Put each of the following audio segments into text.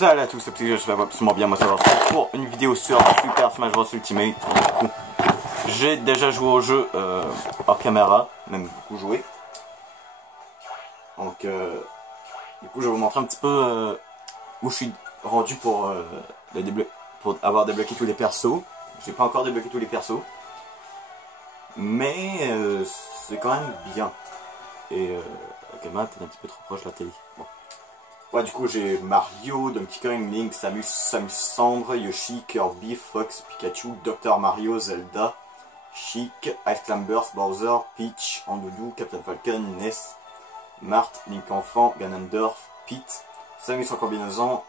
Salut à tous, c'est que je vais absolument bien, moi ça va pour une vidéo sur Super Smash Bros Ultimate. Du coup, j'ai déjà joué au jeu hors caméra, même beaucoup joué. Donc, du coup, je vais vous montrer un petit peu où je suis rendu pour, pour avoir débloqué tous les persos. J'ai pas encore débloqué tous les persos, mais c'est quand même bien. Et la caméra est peut-être un petit peu trop proche de la télé. Bon. Ouais, du coup, j'ai Mario, Donkey Kong, Link, Samus Cendre, Yoshi, Kirby, Fox, Pikachu, Dr. Mario, Zelda, Chic, Ice Climbers, Bowser, Peach, Andoudou, Captain Falcon, Ness, Marth, Link Enfant, Ganondorf, Pete, Samus en combinaison,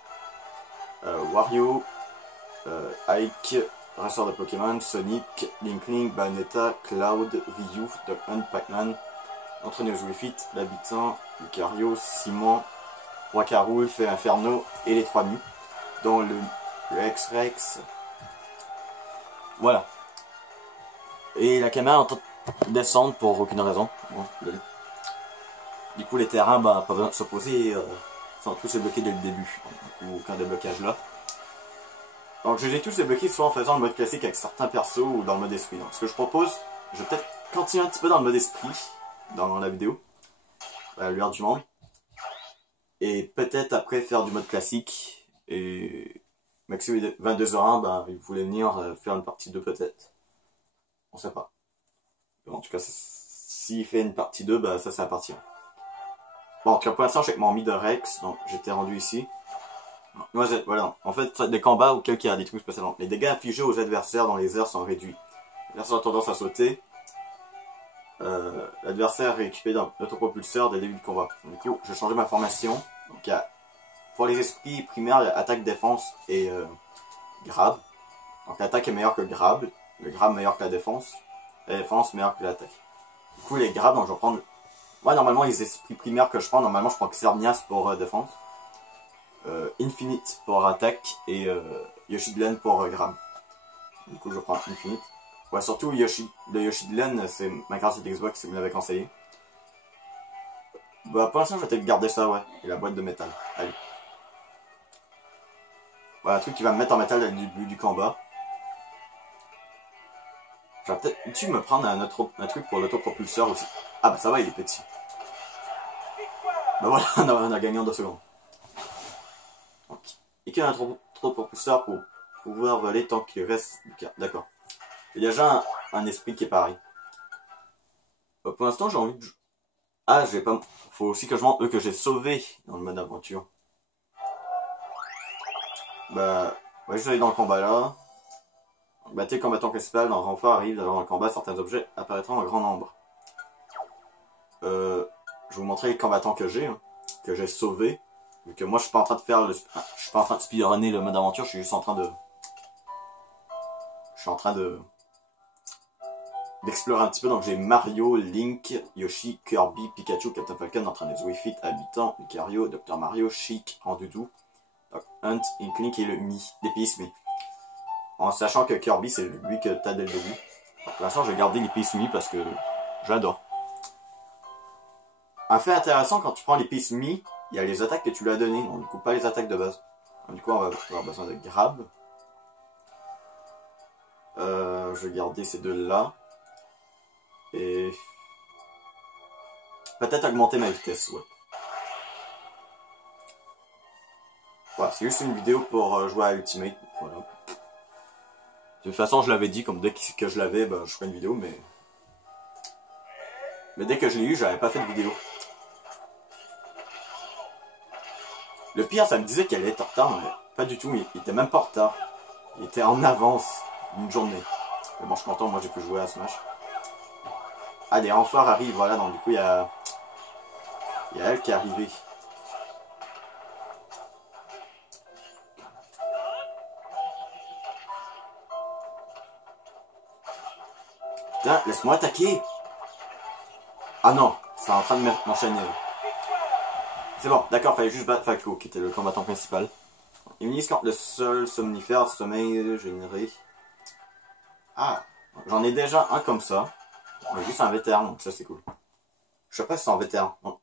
Wario, Ike, Rasseur de Pokémon, Sonic, Link, Bayonetta, Cloud, Ryu, Duck Hunt, Pac-Man, Entraîneuse Wii Fit, l'Habitant, Lucario, Simon, Roi Carole, Fait Inferno et les 3 Mi, dont le X-Rex. Voilà. Et la caméra est en train de descendre pour aucune raison. Bon, du coup, les terrains, bah, pas besoin de s'opposer, sont tous débloqués dès le début. Du coup, aucun déblocage là. Donc, je les ai tous débloqués soit en faisant le mode classique avec certains persos ou dans le mode esprit. Donc, ce que je propose, je vais peut-être continuer un petit peu dans le mode esprit dans la vidéo, à la lueur du monde. Et peut-être après faire du mode classique. Et Maxi 22h01, ben, il voulait venir faire une partie 2 peut-être. On sait pas. En tout cas, s'il fait une partie 2, ben, ça c'est la partie 1. Bon, en tout cas, pour l'instant, je suis avec mon Mi de Rex. Donc, j'étais rendu ici. Moi, voilà. En fait, des combats auxquels il y a des trucs spécialement. Les dégâts infligés aux adversaires dans les airs sont réduits. L'adversaire a tendance à sauter. L'adversaire est équipé d'un autopropulseur dès le début du combat. Du coup, je vais changer ma formation. Donc, il y a, pour les esprits primaires, il y a attaque, défense et grab. Donc, l'attaque est meilleure que le grab meilleur que la défense meilleure que l'attaque. Du coup, les grabs, donc je vais prendre. Moi, normalement, les esprits primaires que je prends, normalement, je prends Xerneas pour défense, Infinite pour attaque et Yoshi pour grab. Du coup, je prends Infinite. Ouais, surtout le Yoshi de Len, c'est ma carte de Xbox si vous l'avez conseillé. Bah, pour l'instant, je vais peut-être garder ça, ouais. Et la boîte de métal. Allez. Voilà, un truc qui va me mettre en métal dès le début du combat. Je vais peut-être me prendre un truc pour l'autopropulseur aussi. Ah, bah ça va, il est petit. Bah voilà, on a gagné en 2 secondes. Donc, et qu'il y a un autopropulseur pour pouvoir voler tant qu'il reste. D'accord. Il y a déjà un esprit qui est pareil. Pour l'instant, j'ai envie de... Ah, j'ai pas... Faut aussi que je montre eux que j'ai sauvés dans le mode aventure. Bah... Ouais, je vais aller dans le combat là. Battez le combattant principal dans le renfort arrive dans le combat, certains objets apparaîtront en grand nombre. Je vais vous montrer les combattants que j'ai sauvés. Vu que moi je suis pas en train de faire le... Je suis pas en train de speedrunner le mode aventure, je suis juste en train de... Je suis en train de... d'explorer un petit peu. Donc j'ai Mario, Link, Yoshi, Kirby, Pikachu, Captain Falcon, Entraîneuse Wii Fit, Habitant, Lucario, Dr. Mario, Chic, Andoudou, Hunt, Link et le Mi, des Pays Mi. En sachant que Kirby c'est lui que t'as dès le début. Pour l'instant je vais garder les Pays Mi parce que j'adore. Un fait intéressant, quand tu prends les Pays Mi, il y a les attaques que tu lui as données, donc du coup pas les attaques de base. Donc, du coup on va avoir besoin de grab. Je vais garder ces deux là. Et peut-être augmenter ma vitesse, ouais. Voilà, c'est juste une vidéo pour jouer à Ultimate, voilà. De toute façon, je l'avais dit, comme dès que je l'avais, ben, je ferais une vidéo, mais dès que je l'ai eu, j'avais pas fait de vidéo. Le pire, ça me disait qu'elle était en retard, mais pas du tout, il était même pas en retard. Il était en avance d'une journée. Mais bon, je suis content, moi j'ai pu jouer à Smash. Ah, des renforts arrivent, voilà, donc du coup, il y a elle qui est arrivée. Putain, laisse-moi attaquer. Ah non, c'est en train de m'enchaîner. C'est bon, d'accord, fallait juste battre Falco, qui était le combattant principal. Immunise quand le seul somnifère sommeil généré. Ah, j'en ai déjà un comme ça. Mais juste un vétéran, donc ça c'est cool. Je sais pas si c'est un vétéran. Non.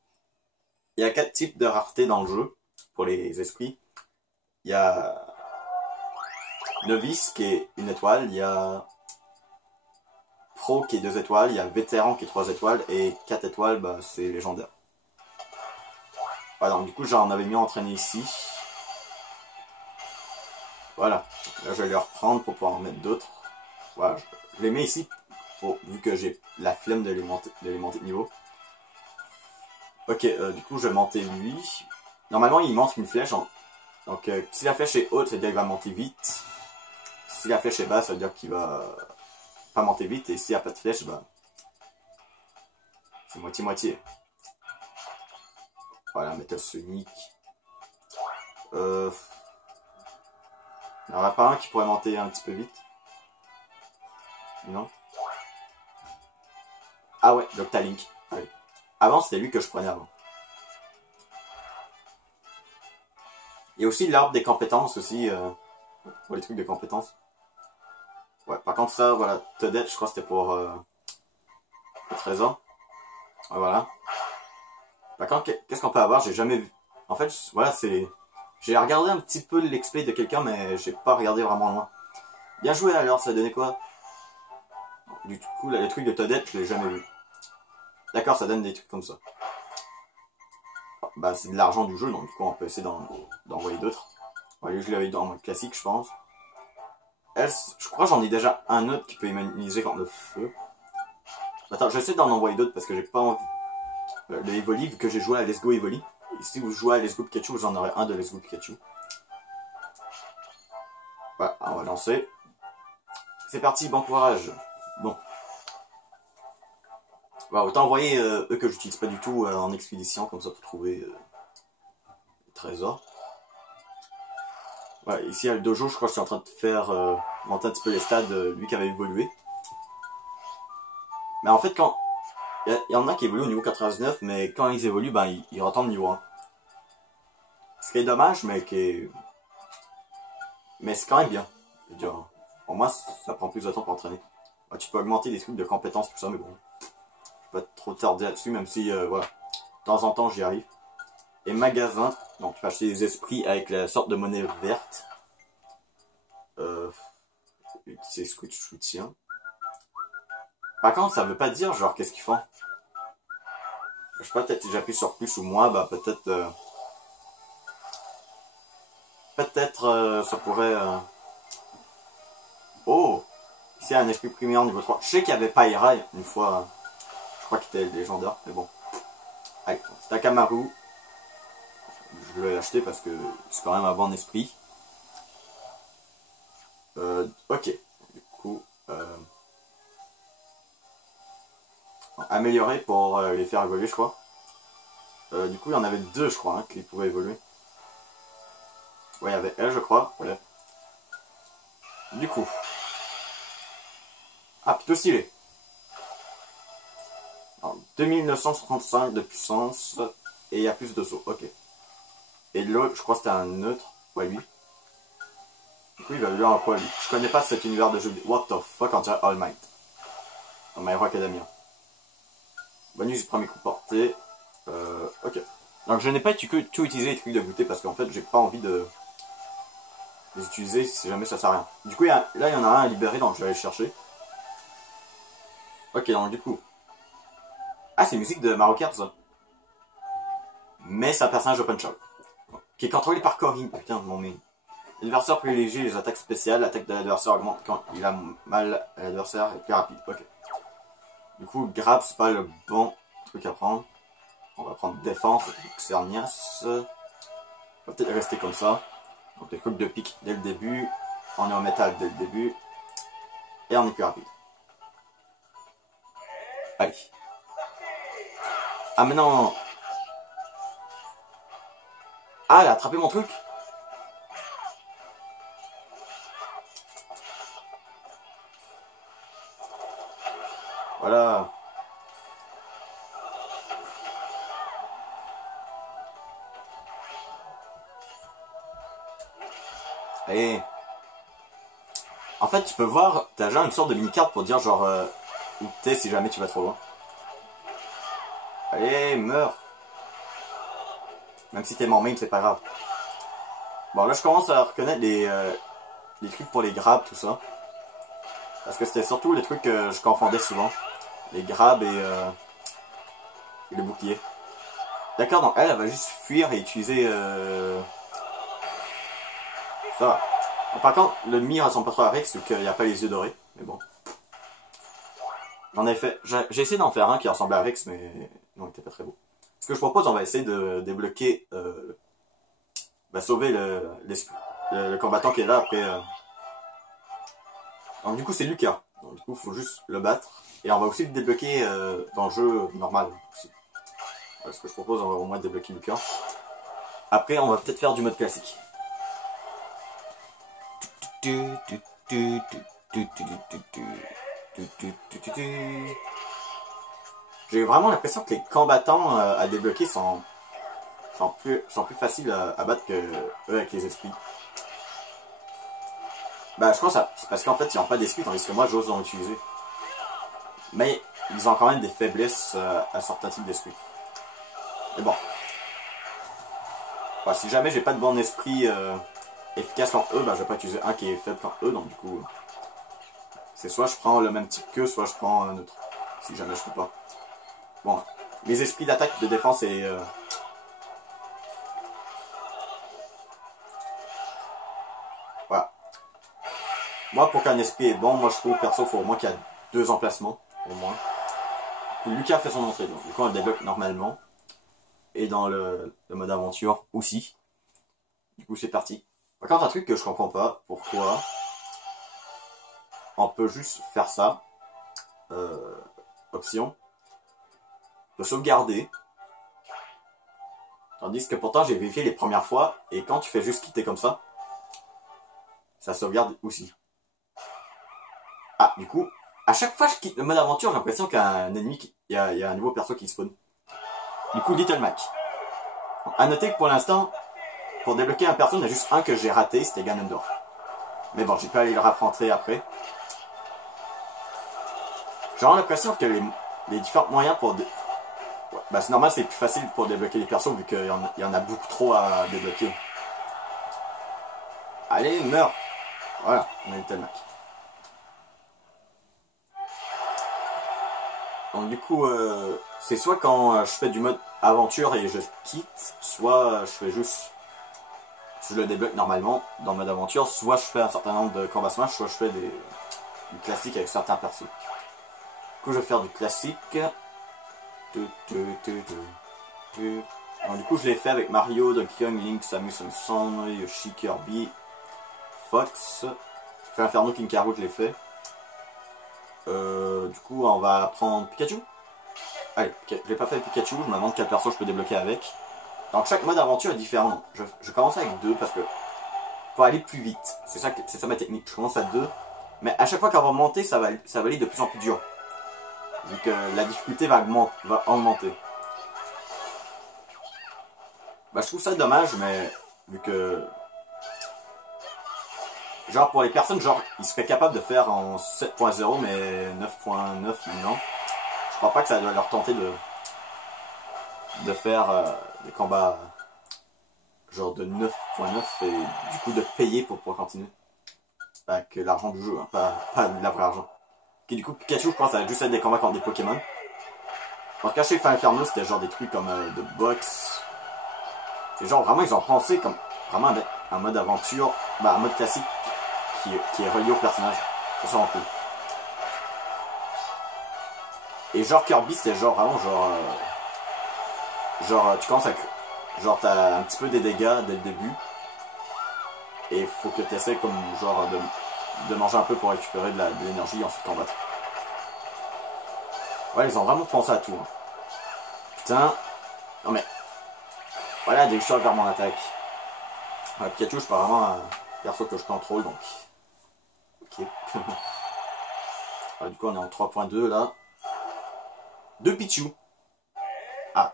Il y a 4 types de rareté dans le jeu, pour les esprits. il y a Novice qui est 1 étoile, il y a Pro qui est 2 étoiles, il y a Vétéran qui est 3 étoiles, et 4 étoiles, bah, c'est légendaire. Voilà, donc du coup j'en avais mis entraîné ici. Voilà, là je vais les reprendre pour pouvoir en mettre d'autres. Voilà, je les mets ici, vu que j'ai la flemme de les monter de niveau. Ok, du coup je vais monter lui. Normalement il montre une flèche, donc si la flèche est haute, ça veut dire qu'il va monter vite. Si la flèche est basse, ça veut dire qu'il va pas monter vite, et s'il n'y a pas de flèche, bah c'est moitié-moitié. Voilà, méthode Sonic. Il n'y en aura pas un qui pourrait monter un petit peu vite? Non? Ah ouais, Doctalink. Ouais. Avant, c'était lui que je prenais avant. Il y a aussi l'arbre des compétences aussi, pour les trucs de compétences. Ouais, par contre ça, voilà, Toadette, je crois que c'était pour le trésor. Ouais, voilà. Par contre, qu'est-ce qu'on peut avoir? J'ai jamais vu. En fait, voilà, c'est... J'ai regardé un petit peu l'expé de quelqu'un, mais j'ai pas regardé vraiment loin. Bien joué alors, ça donnait quoi? Du coup, là, les trucs de Toadette, je l'ai jamais vu. D'accord, ça donne des trucs comme ça. Bah, c'est de l'argent du jeu, donc du coup, on peut essayer d'envoyer d'autres. Ouais, je l'avais dans le classique, je pense. Elle, je crois que j'en ai déjà un autre qui peut immuniser contre le feu. Attends, j'essaie d'en envoyer d'autres parce que j'ai pas envie. Le Evoli, vu que j'ai joué à Let's Go Evoli. Et si vous jouez à Let's Go Pikachu, vous en aurez un de Let's Go Pikachu. Voilà, on va lancer. C'est parti, bon courage. Bon. Voilà, autant envoyer eux que j'utilise pas du tout en expédition, comme ça pour trouver les trésors. Voilà, ici il y a le dojo, je crois que je suis en train de faire monter un petit peu les stades, lui qui avait évolué. Mais en fait, quand il y en a qui évoluent au niveau 99, mais quand ils évoluent, ben ils retournent niveau 1. Ce qui est dommage, mais qui est... Mais c'est quand même bien. Je veux dire, pour moi, ça prend plus de temps pour entraîner. Ah, tu peux augmenter des trucs de compétences, tout ça, mais bon. Je vais pas trop tarder là-dessus, même si, voilà. De temps en temps, j'y arrive. Et magasin, donc tu peux acheter des esprits avec la sorte de monnaie verte. C'est ce que tu soutiens. Par contre, ça veut pas dire, genre, qu'est-ce qu'ils font. Je sais pas, peut-être si j'appuie sur plus ou moins, bah peut-être... Peut-être ça pourrait... Oh! Ici, un esprit primaire niveau 3. Je sais qu'il y avait Pairai une fois. Je crois qu'il était légendaire, mais bon. Allez, c'est un Kamaru. Je vais l'acheter parce que c'est quand même un bon esprit. Ok. Du coup... améliorer pour les faire évoluer, je crois. Du coup, il y en avait deux, je crois, hein, qui pouvaient évoluer. Ouais, il y avait elle, je crois. Voilà. Du coup. Ah, plutôt stylé. Alors, 2935 de puissance. Et il y a plus de sauts. Ok. Et l'autre, je crois que c'était un neutre. Ouais, lui. Du coup, il va lui en quoi, lui? Je connais pas cet univers de jeu. What the fuck, on dirait All Might. Dans My Hero Academia. Bonus du premier coup porté. Ok. Donc, je n'ai pas tout utilisé les trucs de goûter parce qu'en fait, j'ai pas envie de les utiliser si jamais ça sert à rien. Du coup, là, il y en a un à libérer, donc je vais aller le chercher. Ok, donc du coup. Ah, c'est musique de Mario Kart, ça. Mais c'est un personnage open shop. Qui est contrôlé par Corinne. Putain, mon main. L'adversaire privilégie les attaques spéciales. L'attaque de l'adversaire augmente quand il a mal à l'adversaire et plus rapide. Ok. Du coup, grab, c'est pas le bon truc à prendre. On va prendre défense, Xernias. On va peut-être rester comme ça. Donc des trucs de pique dès le début. On est en métal dès le début. Et on est plus rapide. Allez. Ah mais non. Ah, elle a attrapé mon truc. Voilà. Allez. En fait, tu peux voir, t'as genre une sorte de mini-carte pour dire genre où t'es si jamais tu vas trop loin. Allez, meurs. Même si t'es mort main, c'est pas grave. Bon, là, je commence à reconnaître les trucs pour les grabs, tout ça. Parce que c'était surtout les trucs que je confondais souvent. Les grabs et le bouclier. D'accord, donc elle va juste fuir et utiliser... Ça va. Par contre, le mi ressemble pas trop à Rex, vu qu'il n'y a pas les yeux dorés. Mais bon. En effet, j'ai essayé d'en faire un qui ressemblait à Rex, mais non, il était pas très beau. Ce que je propose, on va essayer de débloquer... sauver le combattant qui est là après... Donc du coup, c'est Lucas. Donc du coup, il faut juste le battre. Et on va aussi le débloquer dans le jeu normal aussi. Voilà ce que je propose, on va au moins débloquer Lucas. Après, on va peut-être faire du mode classique. J'ai vraiment l'impression que les combattants à débloquer sont plus faciles à battre que eux avec les esprits. Bah je pense que c'est parce qu'en fait ils n'ont pas d'esprit tandis que moi j'ose en utiliser. Mais ils ont quand même des faiblesses à certains types d'esprits. Mais bon. Bah, si jamais j'ai pas de bon esprit efficace contre eux, bah je vais pas utiliser un qui est faible contre eux, donc du coup... C'est soit je prends le même type qu'eux, soit je prends un autre. Si jamais je peux pas. Bon, les esprits d'attaque, de défense et... Voilà. Moi, pour qu'un esprit est bon, moi je trouve perso, il faut au moins qu'il y ait 2 emplacements, au moins. Lucas fait son entrée, donc du coup on le débloque normalement. Et dans le mode aventure aussi. Du coup c'est parti. Par contre un truc que je comprends pas, pourquoi on peut juste faire ça. Option. De sauvegarder. Tandis que pourtant j'ai vérifié les premières fois, et quand tu fais juste quitter comme ça, ça sauvegarde aussi. Ah, du coup, à chaque fois que je quitte le mode aventure, j'ai l'impression qu'il y a un ennemi, il y a un nouveau perso qui spawn. Du coup, Little Mac. A noter que pour l'instant, pour débloquer un perso, il y en a juste un que j'ai raté, c'était Ganondorf. Mais bon, j'ai pas aller le raffronter après. J'ai vraiment l'impression que les différents moyens pour... Ouais, bah c'est normal, c'est plus facile pour débloquer les persos vu qu'il y en a beaucoup trop à débloquer. Allez, meurs. Voilà, on a Little Mac. Donc du coup, c'est soit quand je fais du mode aventure et je quitte, soit je fais juste... Je le débloque normalement dans le mode aventure, soit je fais un certain nombre de combats smash, soit je fais du classique avec certains persos. Du coup, je vais faire du classique. Donc, du coup, je l'ai fait avec Mario, Donkey Kong, Link, Samus, Samson, Yoshi, Kirby, Fox. J'ai fait Inferno, King K. Rool, je l'ai fait. Du coup, on va prendre Pikachu. Allez, je l'ai pas fait avec Pikachu, je me demande quel perso je peux débloquer avec. Donc chaque mode aventure est différent. Je commence avec 2 parce que pour aller plus vite, c'est ça ma technique. Je commence à 2, mais à chaque fois qu'on va monter, ça va aller de plus en plus dur. Vu que la difficulté va augmenter. Bah je trouve ça dommage, mais vu que... Genre pour les personnes, genre ils seraient capables de faire en 7.0 mais 9.9 non. Je crois pas que ça doit leur tenter de faire des combats genre de 9.9 et du coup de payer pour pouvoir continuer. Avec l'argent du jeu, hein, pas de la vraie argent. Ok, du coup Pikachu je pense ça va juste être des combats contre des Pokémon. En tout cas chez Fire Inferno c'était genre des trucs comme de boxe. C'est genre vraiment ils ont pensé comme vraiment un mode aventure, bah un mode classique qui est relié au personnage. Ça c'est cool. Et genre Kirby c'était genre vraiment genre tu commences à... Genre t'as un petit peu des dégâts dès le début. Et faut que tu essaies comme genre de manger un peu pour récupérer de l'énergie et ensuite combattre. Ouais ils ont vraiment pensé à tout. Hein. Putain. Non mais. Voilà des chocs vers mon attaque. Ouais, Pikachu je suis pas vraiment un perso que je contrôle donc. Ok. Ouais, du coup on est en 3.2 là. 2 Pichu. Ah.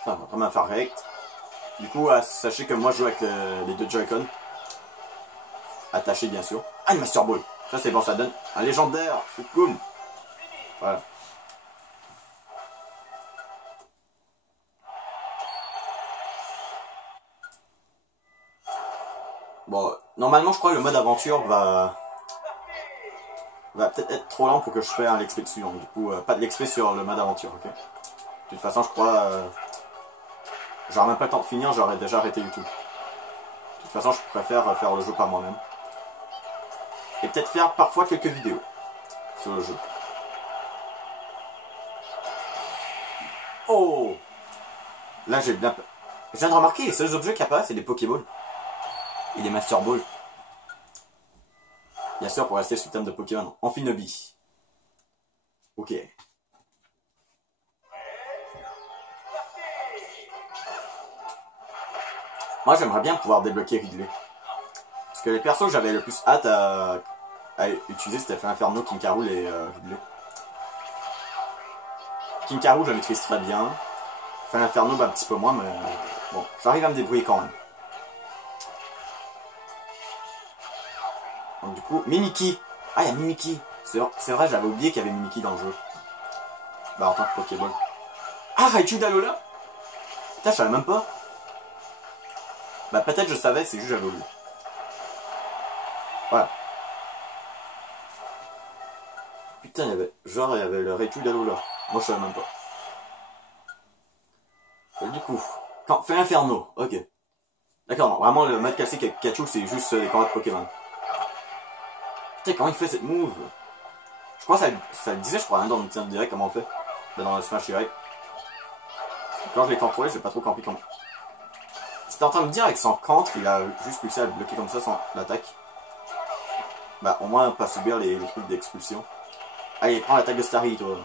Enfin, on va quand même faire rect. Du coup, sachez que moi je joue avec les 2 Joy-Con. Attachés bien sûr. Ah, une Master Ball. Ça c'est bon, ça donne un légendaire. C'est cool. Voilà. Bon, normalement, je crois que le mode aventure va peut-être être trop lent pour que je fasse un l'expé dessus. Donc, du coup, pas de l'expé sur le mode aventure, ok? De toute façon, je crois... j'aurais même pas le temps de finir, j'aurais déjà arrêté YouTube. De toute façon, je préfère faire le jeu par moi-même. Et peut-être faire parfois quelques vidéos sur le jeu. Oh! Là, j'ai bien... Je viens de remarquer, les seuls objets qui apparaissent, c'est des Pokéballs. Et des Master Balls. Bien sûr, pour rester sur le thème de Pokémon. Amphinobi. Ok. Moi, j'aimerais bien pouvoir débloquer Ridley. Parce que les persos que j'avais le plus hâte à utiliser, c'était Feu Inferno, King K. Rool et Ridley. King K. Rool, je le maîtrise très bien. Feu Inferno, bah, un petit peu moins, mais bon, j'arrive à me débrouiller quand même. Donc du coup, Mimikyu. Ah, il y a Mimikyu. C'est vrai, j'avais oublié qu'il y avait Mimikyu dans le jeu. Bah, en tant que Pokéball. Ah, Raichu d'Alola. Putain, je savais même pas. Bah, peut-être je savais, c'est juste j'avais oublié. Voilà. Putain, il y avait le Raichu d'Alola. Moi, je savais même pas. Et du coup, Feu Inferno, ok. D'accord, non, vraiment, le mode classique avec Pikachu, c'est juste les combats de Pokémon. Putain, comment il fait cette move? Je crois que ça le disait, je crois, hein, dans le direct, comment on fait. Dans le Smash Direct. Quand je l'ai contrôlé, je l'ai pas trop compris comment. C'était en train de me dire avec son contre, il a juste réussi à le bloquer comme ça sans l'attaque. Bah, au moins, pas subir les trucs d'expulsion. Allez, prends l'attaque de Starry, toi.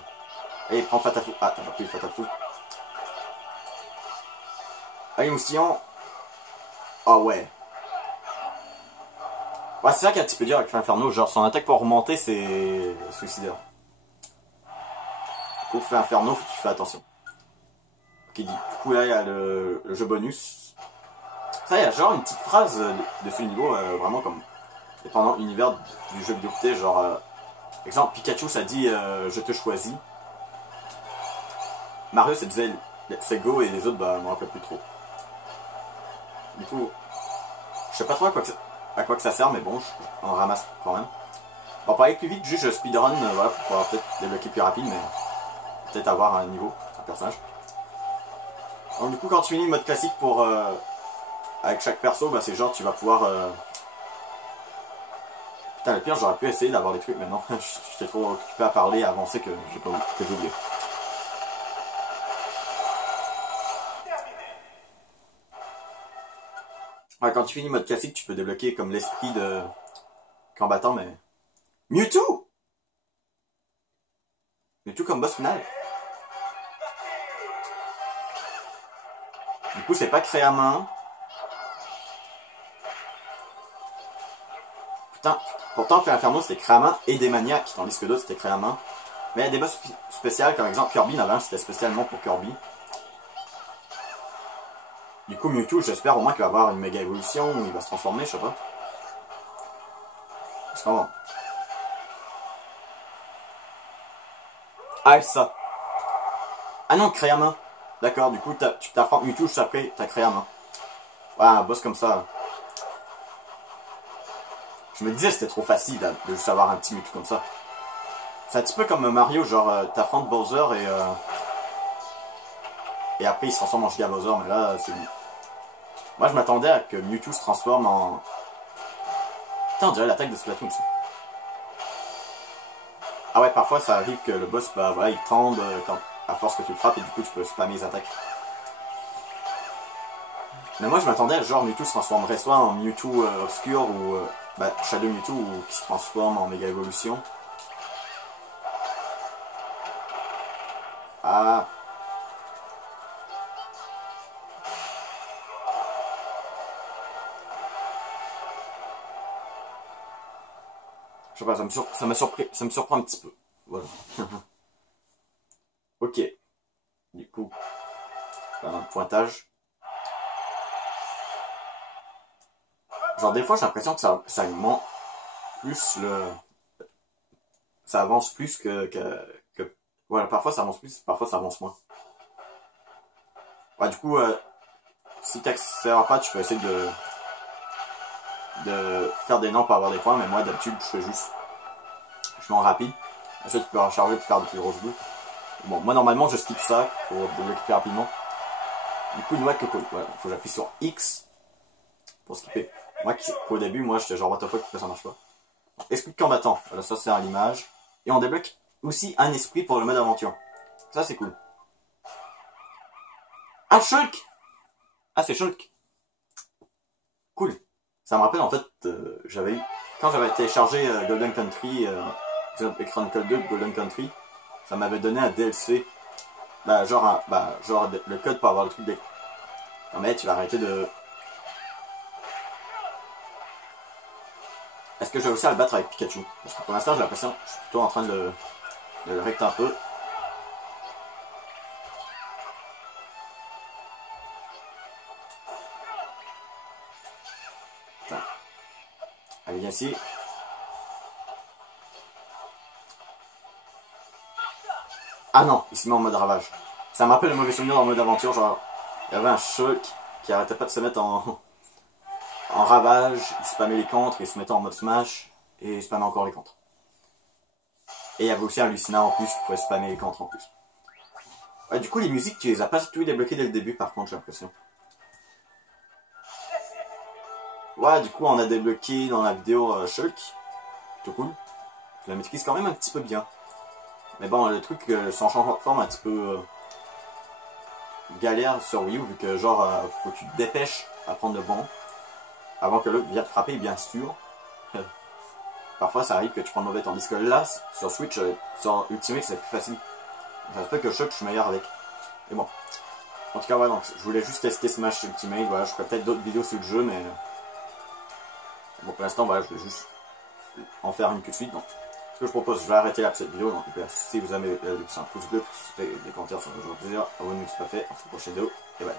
Allez, prends Fatafou. Ah, t'as pas pris le Fatafou. Allez, Moustillon. Ah ouais. Ouais, c'est ça qui est un petit peu dur avec Feu Inferno. Genre, son attaque pour remonter, c'est suicidaire. Du coup, Feu Inferno, faut que tu fais attention. Ok, du coup, là, il y a le jeu bonus. Ça, il y a genre une petite phrase de ce niveau, vraiment comme dépendant de l'univers du jeu vidéo que t'es, genre, exemple, Pikachu, ça dit je te choisis. Mario, ça disait c'est go, et les autres, bah, je m'en rappelle plus trop. Du coup, je sais pas trop à quoi que ça sert, mais bon, on ramasse quand même. On va pas aller plus vite, juste speedrun, voilà, pour pouvoir peut-être débloquer plus rapide, mais peut-être avoir un niveau, un personnage. Donc du coup, quand tu finis le mode classique pour avec chaque perso, bah, c'est genre tu vas pouvoir... Putain, le pire, j'aurais pu essayer d'avoir des trucs, mais non, j'étais trop occupé à parler, à avancer que j'ai oublié. Ouais, quand tu finis le mode classique, tu peux débloquer comme l'esprit de combattant, mais... Mewtwo! Mewtwo comme boss final. Du coup, c'est pas créé à main. Putain, pourtant, Feu Inferno, c'était créé à main et des maniaques, tandis que d'autres, c'était créé à main. Mais il y a des boss spéciaux, comme exemple Kirby, il y en avait un, c'était spécialement pour Kirby. Du coup, Mewtwo, j'espère au moins qu'il va avoir une méga évolution, ou il va se transformer, je sais pas. Parce que bon. Ah, ça. Ah non, créé à main. D'accord, du coup, tu t'affrontes Mewtwo juste après, t'as créé à main. Ouais, un boss comme ça. Je me disais c'était trop facile de juste avoir un petit Mewtwo comme ça. C'est un petit peu comme Mario, genre t'affrontes Bowser et après il se transforme en Giga Bowser, mais là c'est... Moi je m'attendais à que Mewtwo se transforme en... Putain, on dirait l'attaque de Splatoon ça. Ah ouais, parfois ça arrive que le boss, bah voilà, il tombe à force que tu le frappes et du coup tu peux spammer les attaques. Mais moi je m'attendais à genre Mewtwo se transformerait soit en Mewtwo obscur ou bah, Shadow Mewtwo ou qui se transforme en méga évolution. Ah. Je sais pas, ça me surprend un petit peu. Voilà. Ok. Du coup, un pointage. Genre des fois j'ai l'impression que ça ment plus le... Ça avance plus que... Voilà, parfois ça avance plus, parfois ça avance moins. Ouais, du coup, si t'accéléreras pas, tu peux essayer de faire des noms pour avoir des points, mais moi d'habitude je fais juste, je mets en rapide. Ensuite tu peux recharger pour faire des plus grosses boules. Bon, moi normalement je skip ça pour débloquer plus rapidement. Du coup, noix de coco, voilà, faut que j'appuie sur X pour skipper. Moi, au début, moi j'étais genre what the fuck, pourquoi ça marche pas. Esprit de combattant, voilà, ça c'est à l'image. Et on débloque aussi un esprit pour le mode aventure. Ça c'est cool. Ah, Shulk! Ah, c'est Shulk. Cool. Ça me rappelle en fait, j'avais eu, quand j'avais téléchargé Golden Country, Chronicle 2 Golden Country, ça m'avait donné un DLC. Bah, genre, le code pour avoir le truc des. Non, mais tu vas arrêter de. Est-ce que j'ai réussi à le battre avec Pikachu? Parce que pour l'instant, j'ai l'impression que je suis plutôt en train de le recter un peu. Attends. Allez, viens ici. Ah non, il se met en mode ravage. Ça me rappelle le mauvais souvenir dans le mode aventure, genre, il y avait un Shulk qui arrêtait pas de se mettre en ravage, il spammait les contres, il se mettait en mode smash, et il spammait encore les contres. Et il y avait aussi un Lucina en plus qui pouvait spammer les contres en plus. Ouais, du coup, les musiques, tu les as pas tout débloquées dès le début par contre, j'ai l'impression. Ouais, du coup, on a débloqué dans la vidéo Shulk. Plutôt cool. Je la maîtrise quand même un petit peu bien. Mais bon, le truc, son changement de forme un petit peu galère sur Wii U, vu que genre, faut que tu te dépêches à prendre le bon. Avant que l'autre vienne te frapper, bien sûr. Parfois, ça arrive que tu prends le mauvais, tandis que là, sur Switch, sur Ultimate, c'est plus facile. Ça se fait que Shulk, je suis meilleur avec. Et bon. En tout cas, ouais, donc, je voulais juste tester Smash Ultimate. Voilà, je ferai peut-être d'autres vidéos sur le jeu, mais. Bon, pour l'instant, voilà, je vais juste en faire une tout de suite. Donc, ce que je propose, je vais arrêter là pour cette vidéo. Donc, si vous avez laissé un pouce bleu, si vous avez des commentaires sur le jeu, plaisir, abonnez-vous si ce n'est pas fait. On se retrouve pour la prochaine vidéo. Et bye.